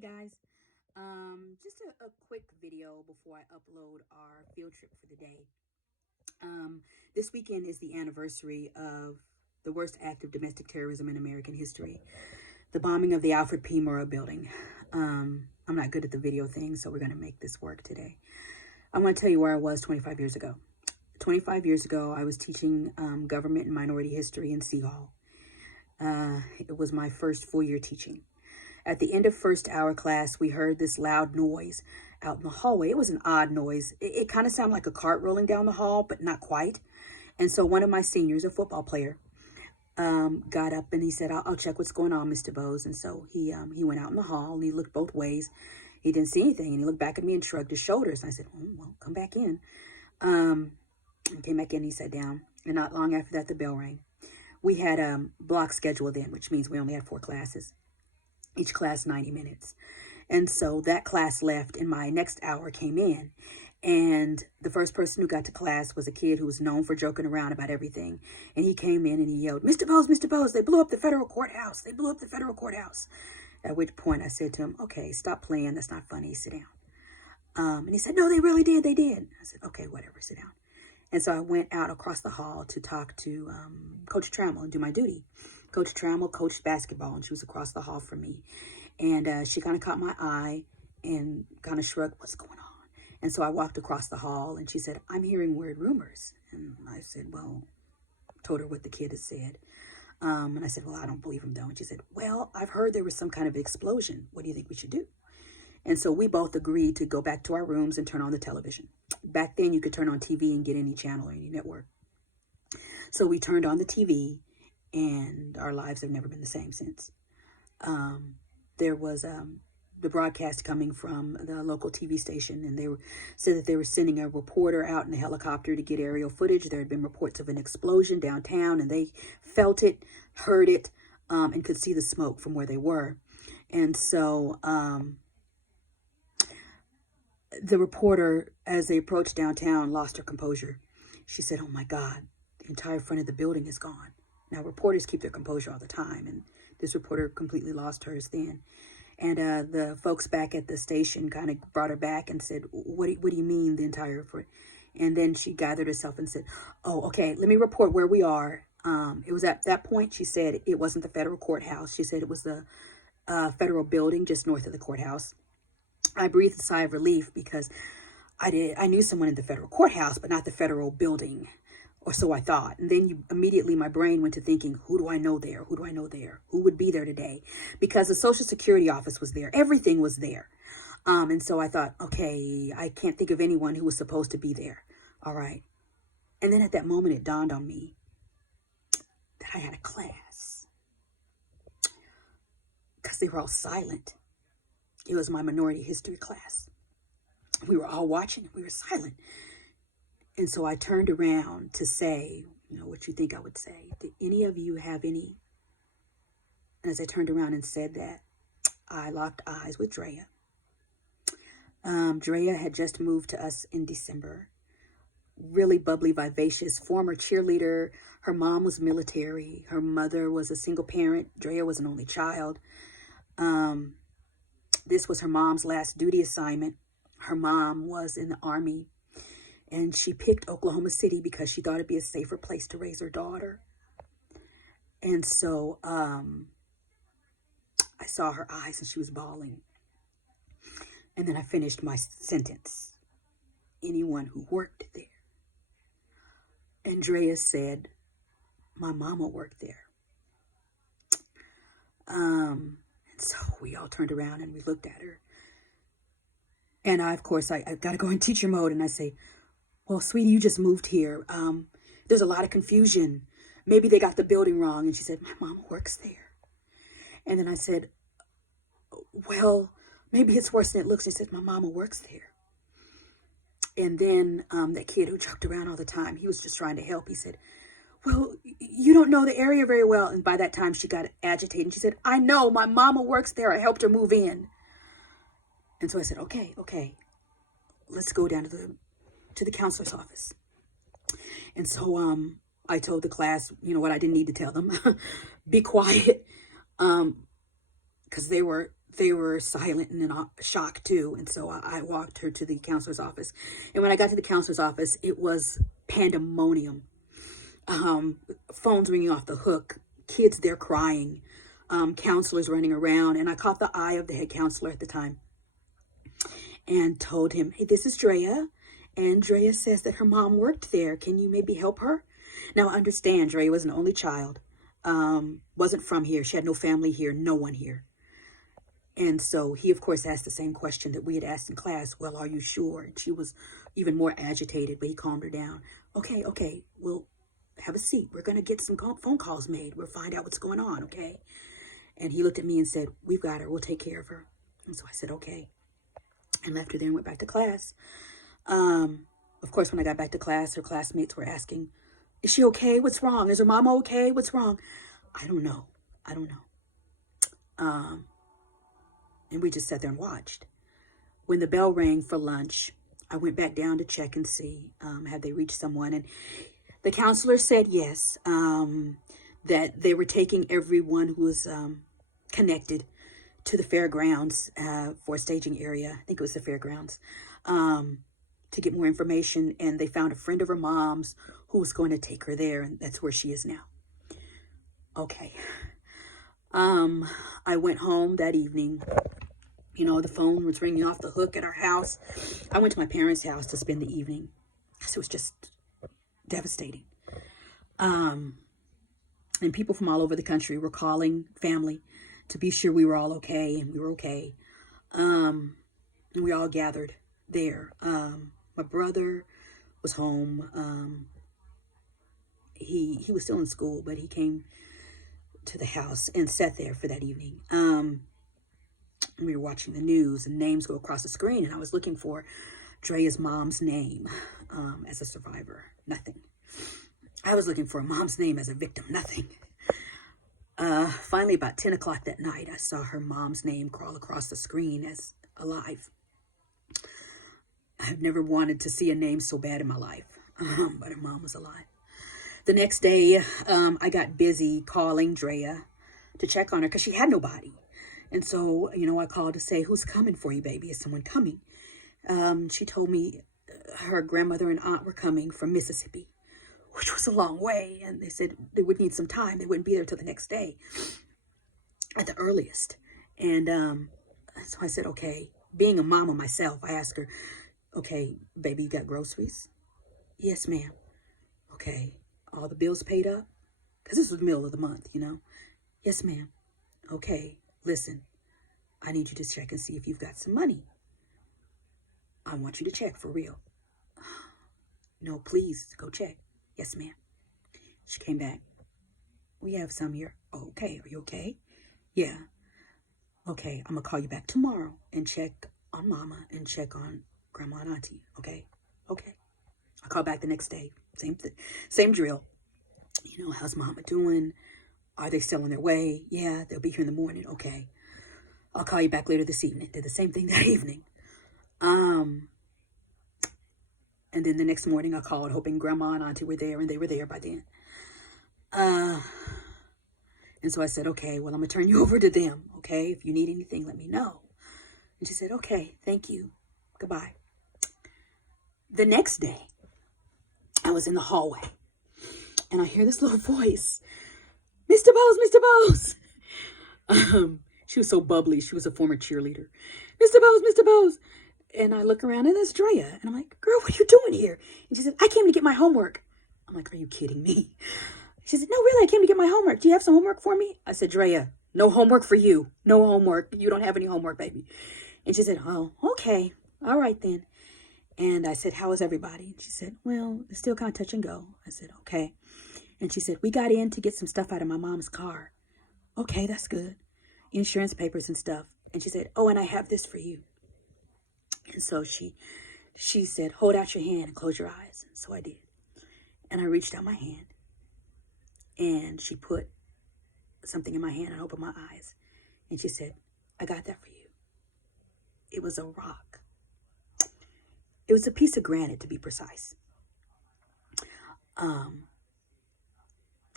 Hey guys, just a quick video before I upload our field trip for the day. This weekend is the anniversary of the worst act of domestic terrorism in American history, the bombing of the Alfred P. Murrah building. I'm not good at the video thing, so we're going to make this work today. I want to tell you where I was 25 years ago. 25 years ago, I was teaching government and minority history in C Hall. It was my first full year teaching. At the end of first hour class, we heard this loud noise out in the hallway. It was an odd noise. It kind of sounded like a cart rolling down the hall, but not quite. And so one of my seniors, a football player, got up and he said, I'll check what's going on, Mr. Bose. And so he went out in the hall and he looked both ways. He didn't see anything. And he looked back at me and shrugged his shoulders. And I said, well, come back in. And came back in and he sat down. And not long after that, the bell rang. We had a block schedule then, which means we only had 4 classes. Each class 90 minutes. And so that class left and my next hour came in. And the first person who got to class was a kid who was known for joking around about everything. And he came in and he yelled, Mr. Bose, they blew up the federal courthouse. They blew up the federal courthouse. At which point I said to him, okay, stop playing. That's not funny. Sit down. And he said, no, they really did. They did. I said, okay, whatever, sit down. And so I went out across the hall to talk to Coach Trammell and do my duty. Coach Trammell coached basketball, and she was across the hall from me. And she kind of caught my eye and kind of shrugged, what's going on? And so I walked across the hall, and she said, I'm hearing weird rumors. And I said, well, told her what the kid had said. And I said, well, I don't believe him, though. And she said, well, I've heard there was some kind of explosion. What do you think we should do? And so we both agreed to go back to our rooms and turn on the television. Back then, you could turn on TV and get any channel or any network. So we turned on the TV, and our lives have never been the same since. There was the broadcast coming from the local TV station, and said that they were sending a reporter out in a helicopter to get aerial footage. There had been reports of an explosion downtown, and they felt it, heard it, and could see the smoke from where they were. And so the reporter, as they approached downtown, lost her composure. She said, oh my God, the entire front of the building is gone. Now, reporters keep their composure all the time, and this reporter completely lost hers then. And the folks back at the station kind of brought her back and said, what do you mean the entire front? And then she gathered herself and said, oh, okay, let me report where we are. It was at that point, she said, it wasn't the federal courthouse. She said it was the federal building just north of the courthouse. I breathed a sigh of relief because I knew someone in the federal courthouse, but not the federal building. Or so I thought. And then immediately my brain went to thinking, who do I know there? Who do I know there? Who would be there today? Because the Social Security office was there. Everything was there. And so I thought, okay, I can't think of anyone who was supposed to be there. All right. And then at that moment, it dawned on me that I had a class. Because they were all silent. It was my minority history class. We were all watching. We were silent. And so I turned around to say, what you think I would say. Did any of you have any? And as I turned around and said that, I locked eyes with Drea. Drea had just moved to us in December. Really bubbly, vivacious, former cheerleader. Her mom was military. Her mother was a single parent. Drea was an only child. This was her mom's last duty assignment. Her mom was in the Army. And she picked Oklahoma City because she thought it'd be a safer place to raise her daughter. And so I saw her eyes and she was bawling. And then I finished my sentence. Anyone who worked there. Andrea said, my mama worked there. And so we all turned around and we looked at her. And I got to go in teacher mode and I say, well, sweetie, you just moved here. There's a lot of confusion. Maybe they got the building wrong. And she said, my mama works there. And then I said, well, maybe it's worse than it looks. She said, my mama works there. And then that kid who joked around all the time, he was just trying to help. He said, well, you don't know the area very well. And by that time, she got agitated. And she said, I know, my mama works there. I helped her move in. And so I said, okay, let's go down to the counselor's office. And so I told the class, what I didn't need to tell them, be quiet, because they were they were silent and in shock too. And so I walked her to the counselor's office. And when I got to the counselor's office, it was pandemonium. Phones ringing off the hook, kids there crying, counselors running around. And I caught the eye of the head counselor at the time and told him, hey, this is Drea. And Drea says that her mom worked there. Can you maybe help her? Now, understand, Drea was an only child, wasn't from here. She had no family here, no one here. And so he, of course, asked the same question that we had asked in class. Well, are you sure? And she was even more agitated, but he calmed her down. Okay, we'll have a seat. We're going to get some phone calls made. We'll find out what's going on, okay? And he looked at me and said, we've got her. We'll take care of her. And so I said, okay. And left her there and went back to class. Of course, when I got back to class, her classmates were asking, is she okay? What's wrong? Is her mama okay? What's wrong? I don't know. And we just sat there and watched. When the bell rang for lunch, I went back down to check and see, had they reached someone. And the counselor said yes, that they were taking everyone who was connected to the fairgrounds for a staging area. I think it was the fairgrounds, to get more information. And they found a friend of her mom's who was going to take her there. And that's where she is now. Okay. I went home that evening. You know, the phone was ringing off the hook at our house. I went to my parents' house to spend the evening because it was just devastating. And people from all over the country were calling family to be sure we were all okay, and we were okay. And we all gathered there. My brother was home. He was still in school, but he came to the house and sat there for that evening. We were watching the news and names go across the screen, and I was looking for Drea's mom's name as a survivor. Nothing. I was looking for a mom's name as a victim. Nothing. Finally, about 10 o'clock that night, I saw her mom's name crawl across the screen as alive. I've never wanted to see a name so bad in my life, but her mom was alive. The next day, I got busy calling Drea to check on her because she had nobody. And so, you know, I called to say, who's coming for you, baby? Is someone coming? She told me her grandmother and aunt were coming from Mississippi, which was a long way. And they said they would need some time. They wouldn't be there till the next day at the earliest. And so I said, okay. Being a mama myself, I asked her, okay, baby, you got groceries? Yes, ma'am. Okay. All the bills paid up? Because this was the middle of the month, you know? Yes, ma'am. Okay. Listen, I need you to check and see if you've got some money. I want you to check for real. No, please go check. Yes, ma'am. She came back. We have some here. Oh, okay. Are you okay? Yeah. Okay. I'm going to call you back tomorrow and check on mama and check on grandma and auntie. Okay. Okay. I called back the next day. Same drill. You know, how's mama doing? Are they still on their way? Yeah, they'll be here in the morning. Okay. I'll call you back later this evening. Did the same thing that evening. And then the next morning I called hoping grandma and auntie were there, and they were there by then. And so I said, okay, well, I'm going to turn you over to them. Okay. If you need anything, let me know. And she said, okay, thank you. Goodbye. The next day I was in the hallway and I hear this little voice, Mr. Bose, Mr. Bose. She was so bubbly. She was a former cheerleader. Mr. Bose, Mr. Bose. And I look around and it's Drea. And I'm like, girl, what are you doing here? And she said, I came to get my homework. I'm like, are you kidding me? She said, no, really, I came to get my homework. Do you have some homework for me? I said, Drea, no homework for you. No homework. You don't have any homework, baby. And she said, oh, okay. All right, then. And I said, how is everybody? And she said, well, it's still kind of touch and go. I said, okay. And she said, we got in to get some stuff out of my mom's car. Okay, that's good. Insurance papers and stuff. And she said, oh, and I have this for you. And so she said, hold out your hand and close your eyes. And so I did. And I reached out my hand. And she put something in my hand and opened my eyes. And she said, I got that for you. It was a rock. It was a piece of granite, to be precise. The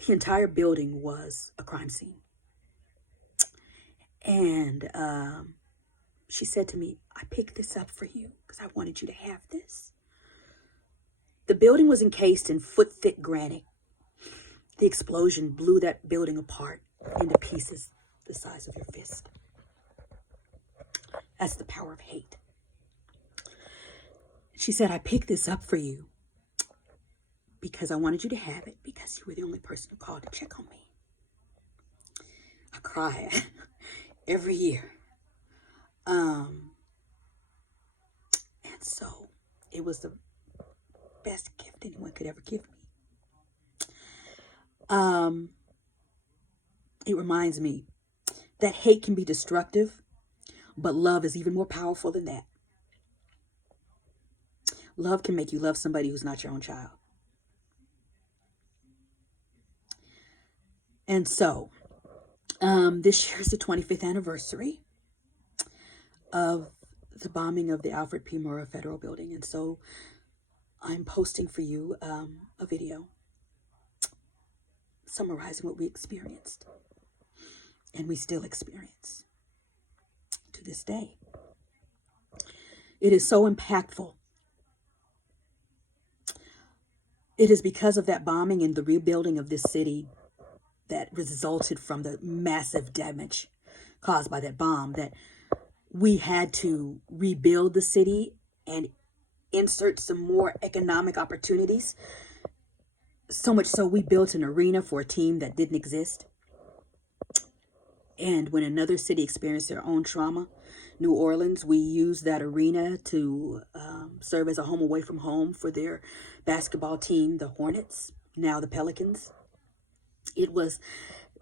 entire building was a crime scene. And she said to me, I picked this up for you because I wanted you to have this. The building was encased in foot-thick granite. The explosion blew that building apart into pieces the size of your fist. That's the power of hate. She said, I picked this up for you because I wanted you to have it because you were the only person who called to check on me. I cry every year. And so it was the best gift anyone could ever give me. It reminds me that hate can be destructive, but love is even more powerful than that. Love can make you love somebody who's not your own child. And so, this year is the 25th anniversary of the bombing of the Alfred P. Murrah Federal Building. And so I'm posting for you a video summarizing what we experienced and we still experience to this day. It is so impactful. It is because of that bombing and the rebuilding of this city that resulted from the massive damage caused by that bomb that we had to rebuild the city and insert some more economic opportunities. So much so we built an arena for a team that didn't exist. And when another city experienced their own trauma, New Orleans, we used that arena to serve as a home away from home for their basketball team, the Hornets, now the Pelicans. It was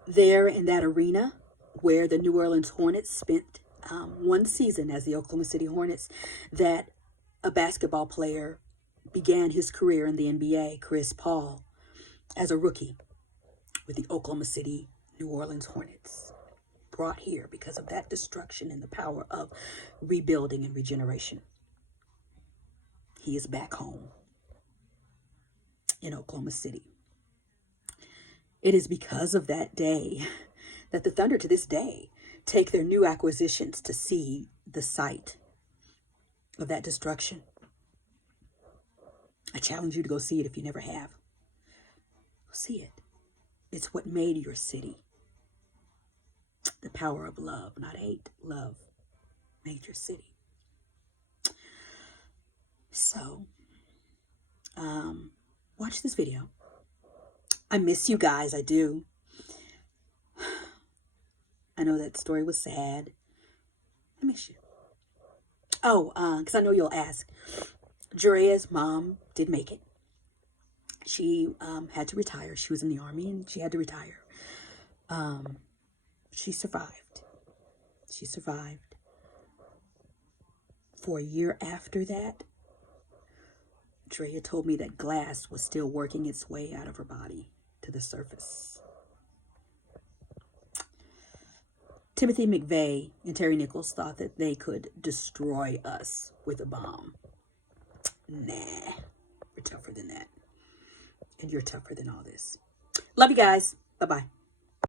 there in that arena where the New Orleans Hornets spent one season as the Oklahoma City Hornets that a basketball player began his career in the NBA, Chris Paul, as a rookie with the Oklahoma City New Orleans Hornets, brought here because of that destruction and the power of rebuilding and regeneration. He is back home in Oklahoma City. It is because of that day that the Thunder to this day take their new acquisitions to see the site of that destruction. I challenge you to go see it if you never have. Go see it. It's what made your city. The power of love, not hate. Love made your city. So, watch this video. I miss you guys, I do. I know that story was sad. I miss you. Oh, because I know you'll ask. Jerea's mom did make it. She had to retire. She was in the Army and she had to retire. She survived. She survived. For a year after that, Jerea told me that glass was still working its way out of her body to the surface. Timothy McVeigh and Terry Nichols thought that they could destroy us with a bomb. Nah, we're tougher than that. And you're tougher than all this. Love you guys. Bye-bye.